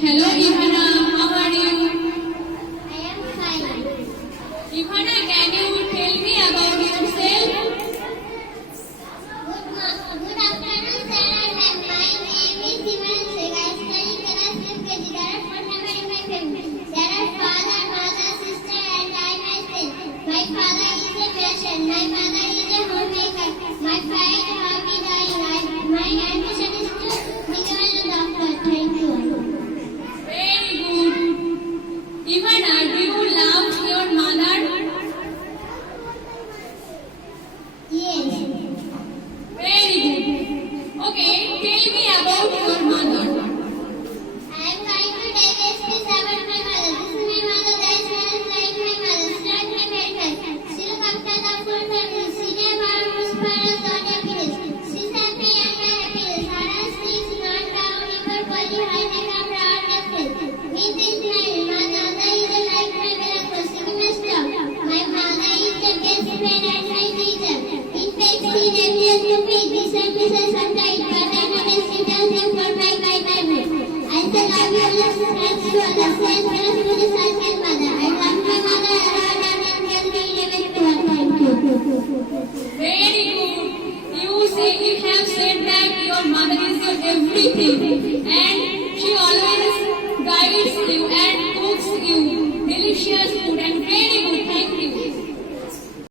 Hello, Ivana. How are you? I am fine. Ivana, can you tell me about yourself? Good afternoon, sir. My name is Ivan Sega. I study class 6 KG. There are 4 members in my family. There are father, mother, sister, and I myself. My father is a patient. My mother is a homemaker. My favorite hobby is drawing. My ambition is to become a doctor. Thank you. Very good. Ivana, do you love your mother? Yes. Very good. Okay, tell me about your mother. I am going to take a speech about my mother. This is my mother. That is like my mother. She is my parent. She looks after the full family. She never prosperous on happiness. She sent me and my happiness. Her eyes is not down in her body. Her neck and proud necklace. It is my mother. That is like my miracle. She must stop. My mother is the best friend and my teacher. In fact, she refused to pay this services sometimes, but I know that she does them for my time. I say love you, thanks to Allah, thanks to the Sultan mother. I love my mother and can be living to her. Thank you. Very good. You have said that your mother is your everything and she always guides you and cooks you delicious food and great